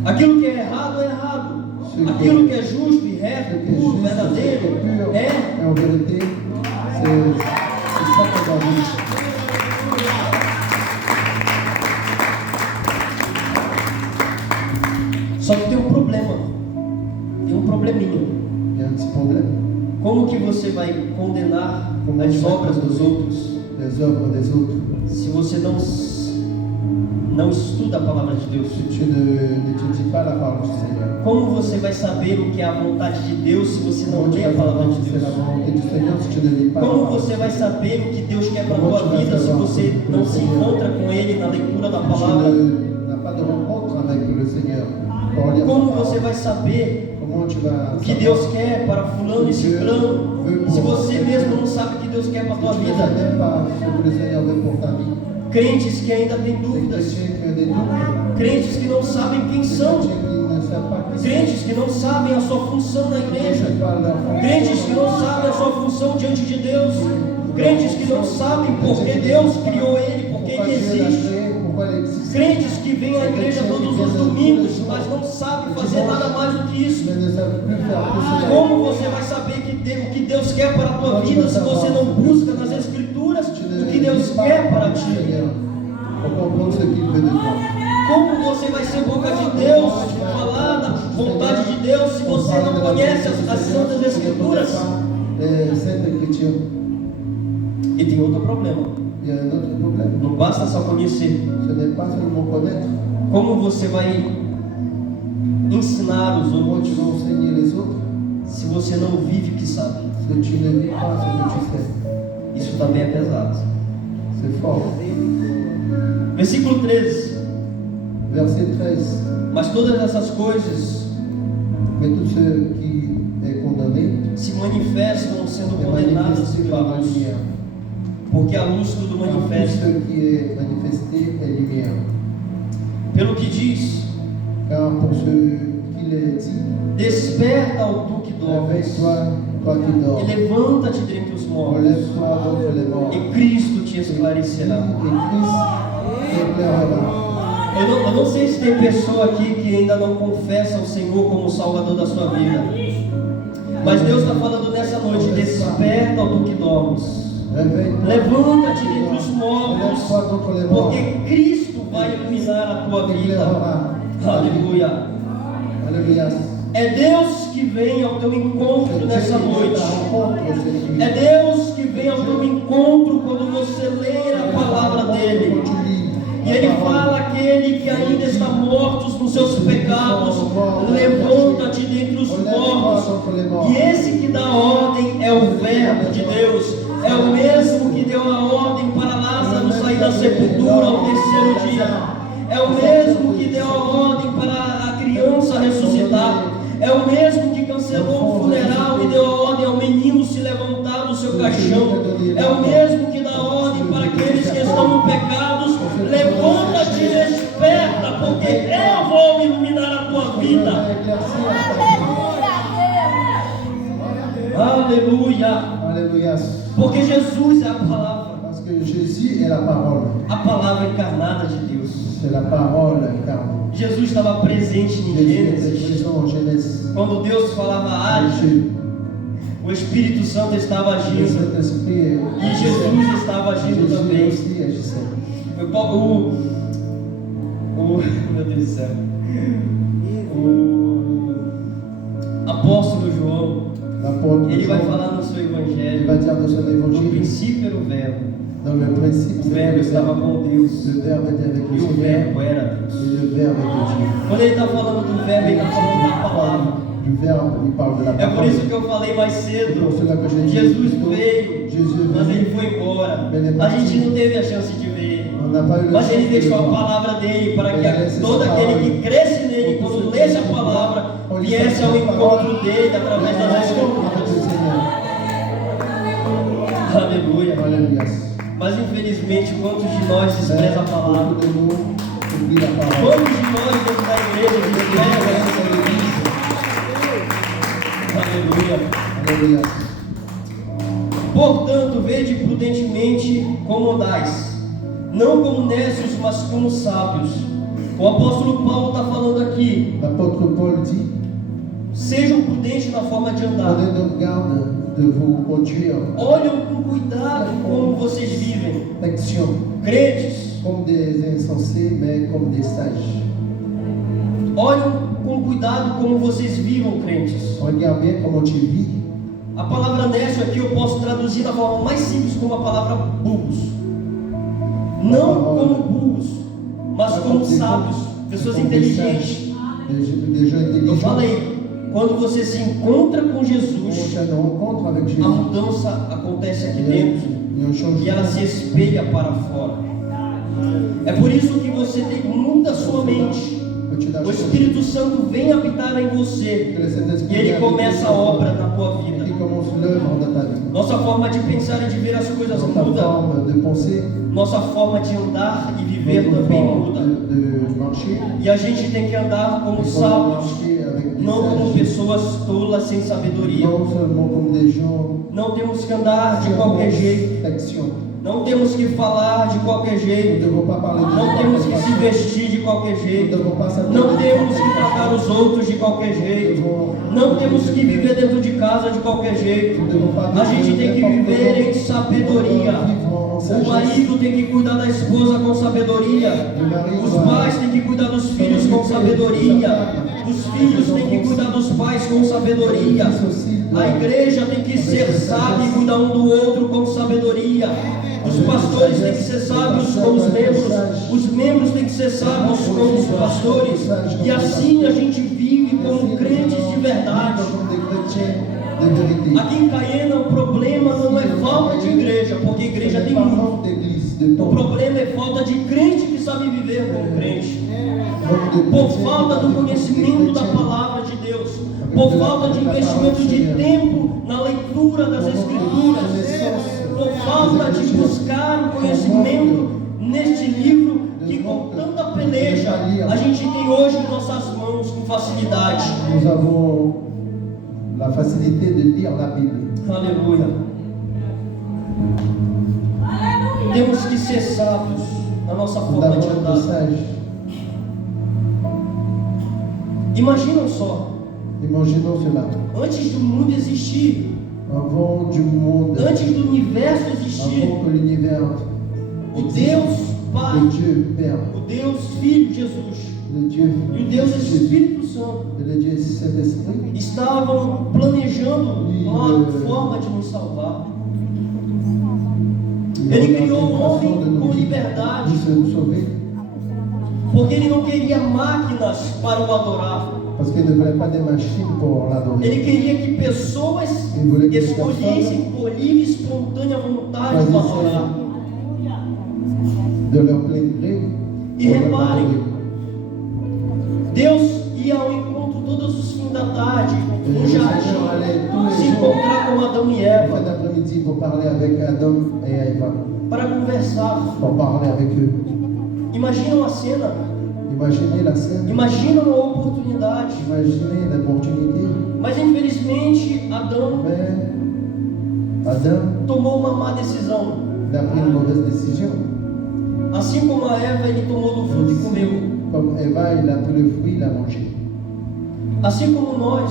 Aquilo que é errado é errado. Aquilo que é justo e ce reto, qui est puro, juste, ce qui verdadeiro est pur, é. et en vérité, c'est ça qu'on doit vivre. Só que tem um problema. Tem um probleminha. Il y a un petit problème. Como que você vai condenar Como as você vai obras dos condenar outros Les œuvres des autres. se você não estuda a palavra de Deus? Si tu n'étudies pas la parole du Seigneur. Como você vai saber o que é a vontade de Deus se você não Comment tu lê a vas palavra savoir de si c'est la Deus? volonté du Seigneur si tu ne lis pas la Como parole? você vai saber o que Deus quer para a Como tua tu vai vida se saber você o não que se Deus encontra com Ele na leitura da Tu palavra? n'as pas de rencontre avec le Seigneur. Pour lire Como sa parole. você vai saber Comment tu vas o que savoir Deus quer para fulano e ciclano se você mesmo não sabe o que Deus quer para a tua si tu ne sais vida? même pas ce que le Seigneur veut pour ta vie? Crentes que ainda têm Des dúvidas, chrétiens qui ont des doutes, crentes que não sabem quem des são, chrétiens qui ne savent pas qui sont. Crentes que não sabem a sua função na Ils ne igreja. savent pas leur fonction. Crentes que não sabem a sua função diante de Deus. Crentes que não sabem por que Deus criou ele, por que Pourquoi ele Dieu l'a existe. créé, pourquoi il existe. Crentes que vêm à igreja todos os domingos, mas não sabem fazer nada mais do que isso. Mais ne savent plus faire plus cela. Como você vai saber o que Deus quer para a tua vida se você não busca nas Escrituras o que Deus quer para ti? Pour comprendre ce qu'il veut de toi. Como você vai ser boca de Deus, falar da vontade de Deus, se você não conhece as Santas Escrituras? Les Saintes Écritures. E tem outro problema. Il y a un autre problème. Não basta só conhecer. Ce n'est pas seulement connaître. Como você vai ensinar os Comment outros tu vas enseigner les autres se você não vive o que sabe? si tu ne vis pas ce que tu sais. Isso também é pesado. C'est fort. Versículo 13. Verset 13. Mas todas essas coisas Mais tout ce qui est condamné se manifestam sendo est condenadas manifesté pela par la luz, lumière. porque a luz tudo Car tout manifesta. ce qui est manifesté est lumière. Pelo que diz, Car pour ce qu'il est dit, desperta ao tu que dormes, réveille-toi, toi qui dors. e levanta-te dentre os mortos, Relève-toi d'entre les morts. e Cristo te esclarecerá. Et Christ t'éclairera. Eu não sei se tem pessoa aqui que ainda não confessa o Senhor como o Salvador da sua vida, mas Deus está falando nessa noite: desperta ao tu que dormes, Réveille-toi. levanta-te dentre os mortos, Relève-toi d'entre les morts. porque Cristo vai iluminar a tua vida. T'éclairera. Aleluia. Alléluia. É Deus que vem ao teu encontro C'est nessa Dieu qui noite. te rencontre cette nuit. É Deus que vem ao teu encontro quando você ler a palavra dele. Quand tu lis E la ele parole, fala: aquele que ainda está mortos nos seus pecados, levanta-te dentre os mortos. E esse que dá ordem é o Verbo de Deus. É o mesmo que deu a ordem para Lázaro sair da sepultura ao terceiro dia. É o mesmo que deu a ordem para a criança ressuscitar. É o mesmo que cancelou o funeral e deu a ordem ao menino se levantar do seu caixão. É o mesmo que dá ordem para aqueles que estão no pecados: levanta-te e desperta, porque eu vou iluminar a tua vida. Aleluia! Alléluia. Porque Jesus é a palavra. Parce que Jésus est la parole. A palavra encarnada de Deus. C'est la parole incarnée. Jesus estava presente em Jésus était Gênesis. présent en Genèse. Quando Deus falava age, o Espírito Santo estava Le agindo. Saint-Esprit E Jesus estava agindo Jésus também. aussi agissait. Meu Deus do céu. O apóstolo João, L'apôtre ele vai Jean, falar no seu il evangelho: va dire dans son no évangile, princípio era o Verbo, dans le principe, o c'était Verbo le estava Verbe. com Deus, Le Verbe était avec e le o Seigneur, Verbo era Deus. et le Verbe était Dieu. Quando ele está falando do Verbo, ele está falando da palavra. Du Verbe, il parle de la É por parole. isso que eu falei mais cedo: Pour cela que j'ai dit Jesus plus tôt, veio, Jésus mas est ele venu. foi embora. Ele é A gente não teve a chance de ver. On n'a pas eu le Mas ele chance de le deixou a voir. palavra dele para Ele que deixou todo essa aquele palavra. que cresce nele, Pour quando ceux lesse a qui palavra, croient, viesse ao encontro dele através das avec Escrituras. le Seigneur. Aleluia. Alléluia. Mas infelizmente, quantos de nós desprezam a palavra? Beaucoup de nous oublient la parole. Quantos de nós dentro da igreja desprezam? Aleluia. Alléluia. Portanto, vede prudentemente como andais, não como nécios, mas como sábios. O apóstolo Paulo está falando aqui: L'apôtre Paul dit, sejam prudentes na forma de andar. prenez donc garde de vous conduire Olham com cuidado como vocês vivem. l'action Crentes, comme des insensés, mais comme des sages. olham com cuidado como vocês vivam, crentes. Regarde bien comment tu vis. A palavra nécio aqui eu posso traduzir da forma mais simples como a palavra burros. Não como burros, mas como sábios, pessoas inteligentes. Des gens Eu intelligents. falei, quando você se encontra com Quand Jesus, tu as une rencontre avec a Jésus, mudança acontece aqui il y a dentro un changement. e ela se espelha para fora. É por isso que você muda a sua mente. petites o choses. Espírito Santo vem habitar em você Que le Saint-Esprit e ele vienne começa a obra na tua et vida. qu'il commence l'œuvre dans ta vie. Nossa forma de pensar e de ver as coisas Dans ta muda. forme de penser, Nossa forma de andar e viver notre também forme muda. de marcher. E a gente tem que andar como Il faut sábios, marcher avec des não como sages, pessoas tolas sem sabedoria. non seulement comme des gens Não temos que andar de qui qualquer avancent jeito. d'action. Não temos que falar de qualquer Nous ne jeito. devons pas parler de Não temos que se façon. vestir de qualquer Nous ne jeito. devons pas s'habiller Não de temos que façon. tratar os outros de qualquer jeito. Não temos que viver dentro de casa de qualquer jeito. A gente tem que viver em sabedoria. O marido tem que cuidar da esposa com sabedoria. Os pais têm que cuidar dos filhos com sabedoria. Os filhos têm que cuidar dos pais com sabedoria. A igreja tem que ser sábia e cuidar um do outro com sabedoria. Os pastores têm que ser sábios com os membros têm que ser sábios com os pastores. E assim a gente vive como crentes de verdade. Comme des chrétiens de vérité. Aqui em Caiena o problema não é falta de igreja, porque igreja tem Pas muito. manque d'église, de O temps. problema é falta de crente que sabe viver como crente. Manque de Por chrétiens falta qui do vivent conhecimento da chrétiens. palavra de Deus, por falta de investimento de tempo na leitura das Escrituras, por falta de buscar o conhecimento neste livro que com tanta peleja a gente tem hoje em nossas mãos com facilidade. Nous avons la facilité de lire la Bible. Aleluia. Temos que ser sábios na nossa Nous forma de devons être andar. sages. Imaginam só, Imaginons cela. antes do mundo existir, Avant du monde, antes do universo existir, avant que l'univers o existe, Deus Pai, le Dieu Père, o Deus Filho Jesus le Dieu e o Deus Jésus Espírito Santo et le Dieu Saint-Esprit estavam planejando uma forma de nos salvar. Ele criou o homem com liberdade, de se sauver, porque ele não queria máquinas para o adorar. parce qu'il ne voulait pas des machines pour l'adorer. Ele queria que pessoas escolhessem por livre e espontânea vontade o adorar. De leur plein gré, E pour reparem, l'adorer. Deus ia ao encontro todos os fins da tarde, no jardim, se encontrar com Adão e En Eva, fin d'après-midi, pour parler avec Adam et Eva, para conversar. pour parler avec eux. Imaginam a cena, Imaginez la scène, imaginam a oportunidade. imaginez l'opportunité. Mas infelizmente Adão Mais Adam, tomou uma má decisão. il a pris une mauvaise décision. Assim como a Eva, ele tomou do fruto e comeu. Comme Eva, il a pris le fruit, il a mangé. Assim como nós,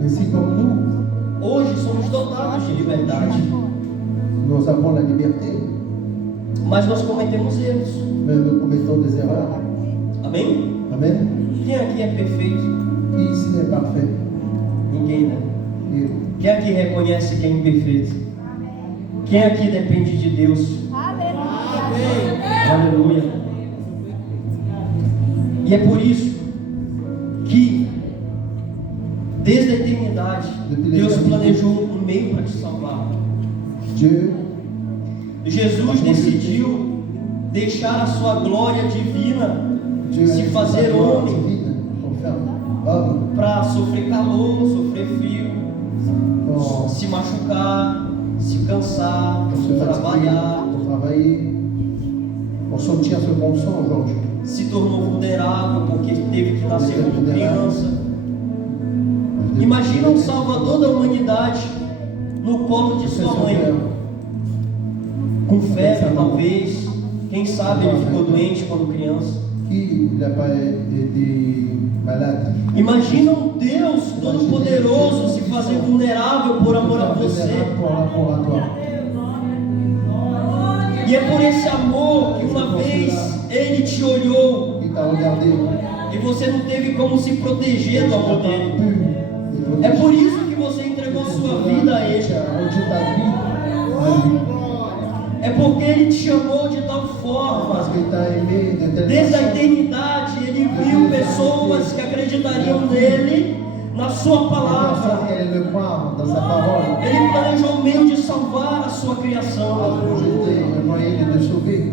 Ainsi comme nous, hoje somos dotados de liberdade, nous avons la liberté, mas nós cometemos erros. mais nous commettons des erreurs. Amém? Amen. Quem aqui é perfeito? Qui ici est parfait? Ninguém, né? Et Quem aqui reconhece que é imperfeito? Quem aqui depende de Deus? Aleluia. E é por isso que, desde a eternidade, Deus planejou um meio para te salvar. Dieu, Jesus decidiu deixar a sua glória divina, Dieu se a fazer sa gloire homem, divine pour faire homme, para sofrer calor, sofrer frio, pour se machucar, se cansar, se fatiguer, trabalhar, pour travailler, pour sortir ce qu'on sent aujourd'hui. se tornou vulnerável porque teve que nascer como criança. Imagina um salvador da humanidade no colo de sua mãe, com febre talvez, quem sabe ele ficou doente quando criança. Qui n'a pas été malade? Imagina um Deus todo-poderoso se fazer vulnerável por amor a você. Pour rapport à toi. E é por esse amor que uma vez Ele te olhou Il t'a regardé. e você não teve como se proteger do amor dele. É por isso que você entregou sua vida a Ele. Tu as rendu ta vie à lui. É porque Ele te chamou de tal Parce forma. qu'il t'a aimé de telle Desde a façon. eternidade, Ele viu pessoas que acreditariam nele, na sua Les personnes palavra. qui allaient le croire dans sa parole. Ele planejou um meio de salvar a sua criação. Projeter un moyen de te sauver.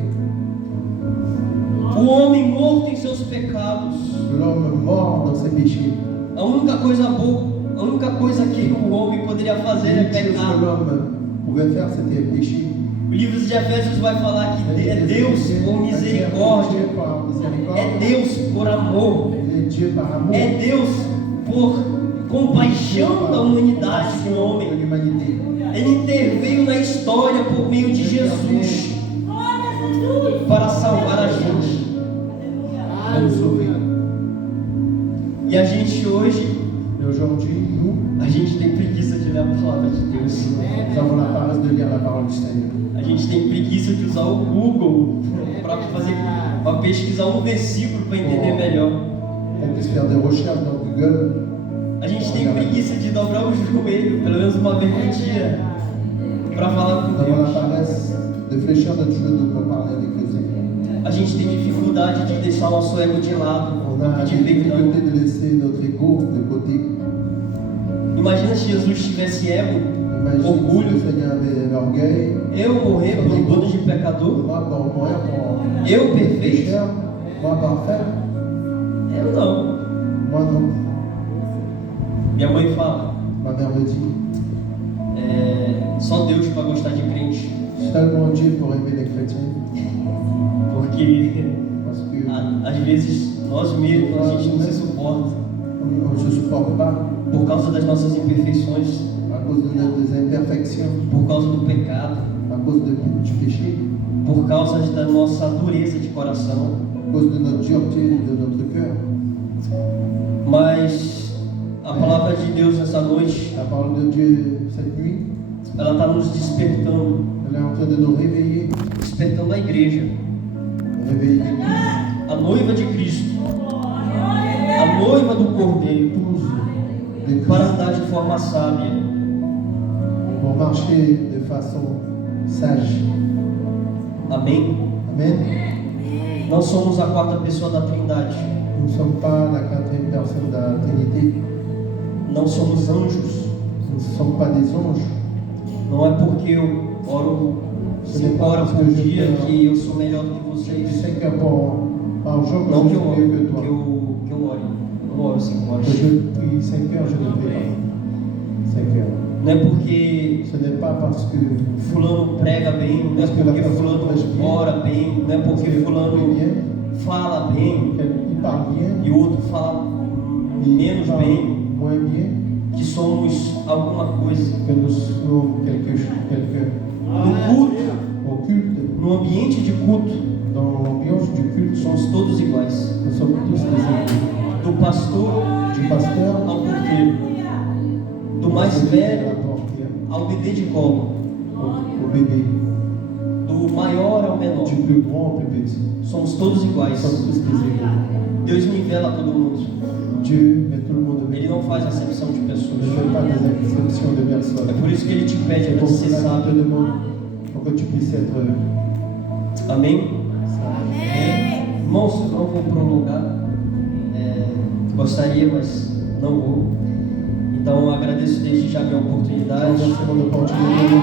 O homem morto em seus pecados l'homme mort dans ses péchés. A única coisa boa, a única coisa que o homem poderia fazer é L'unique chose que pecar. l'homme pouvait faire, c'était pécher. O livro de Efésios vai falar que é Deus por misericórdia, Dieu par miséricorde. é Deus por amor, Il est Dieu par amour. é Deus por compaixão da humanidade do de homem. l'humanité. Ele interveio na história por meio de Jesus para salvar a gente. Pour nous sauver. E a gente hoje, Et aujourd'hui, nous, a gente tem preguiça de ler a palavra de Deus. nous avons la paresse de lire la parole du Seigneur. A gente tem preguiça de usar o Google para pesquisar um versículo para entender melhor. On puisse faire des recherches dans Google. A gente tem preguiça de dobrar o joelho, pelo menos uma vez no dia, para falar com Nous avons la Deus. paresse de fléchir notre genou pour parler avec le Seigneur. A gente tem dificuldade de deixar nosso ego de lado, On a la de perdão. difficulté de laisser notre ego de côté. Imagina se Jesus tivesse ego, Imagine si orgulho. le Seigneur avait l'orgueil. Eu morrer por um bando de pecador, Moi, pour mourir pour eu perfeito, pécheur. Moi, parfait. eu não. Moi, non. Minha mãe fala, Ma mère me dit, só Deus para gostar de crente, seulement Dieu pour aimer les chrétiens. porque Parce que às vezes nós mesmos a gente não se suporta on ne se supporte pas por causa das nossas imperfeições, à cause de nos imperfections, por causa do pecado, à cause du péché, por causa da nossa dureza de coração. à cause de notre dureté de notre cœur. Mas a palavra de Deus nessa noite, La parole de Dieu cette nuit, ela está nos despertando, elle est en train de nous réveiller, despertando a igreja, réveiller l'Église, a noiva de Cristo, a noiva do Cordeiro, de para Christ, andar de forma sábia. pour marcher de façon sage. Amém? Amen. Não somos a quarta pessoa da Trindade, Nous ne sommes pas la quatrième personne de la Trinité. não somos anjos. Nous ne sommes pas des anges. Não é porque eu oro 5 horas por dia que eu sou melhor do que Je vocês. sais qu'un par jour, Não je que eu suis ore, mieux que toi. que eu ore. Eu não oro 5 horas. Que je prie 5 heures, je ne prie pas 5 heures. Não é porque Ce n'est pas parce que fulano prega bem, não é porque fulano ora bem, não é porque fulano fala bem il parle bien, e o outro fala il menos parle bem, moins bien, que somos alguma coisa. que nous sommes quelqu'un. No culto, Au culte, no ambiente de culto, dans l'ambiance du culte, somos todos iguais. nous sommes tous des égaux. Do pastor Du pasteur ao porteiro, do mais celui qui est à velho la porte, ao bebê de colo, au bébé, do maior ao menor. du plus grand au plus petit. Somos todos Nous iguais. sommes tous des égaux. Deus nivela todo mundo. Dieu met tout le monde au Ele même. não faz acepção de Il ne pessoas. fait pas des exceptions de É personnes. por isso que ele te pede C'est para pour ser cela qu'il te sábio. demande, pour que tu puisses être Amém? sage. Irmãos, eu não vou prolongar. Gostaria, mas não vou. Então eu agradeço desde já a minha oportunidade. Merci pour l'opportunité de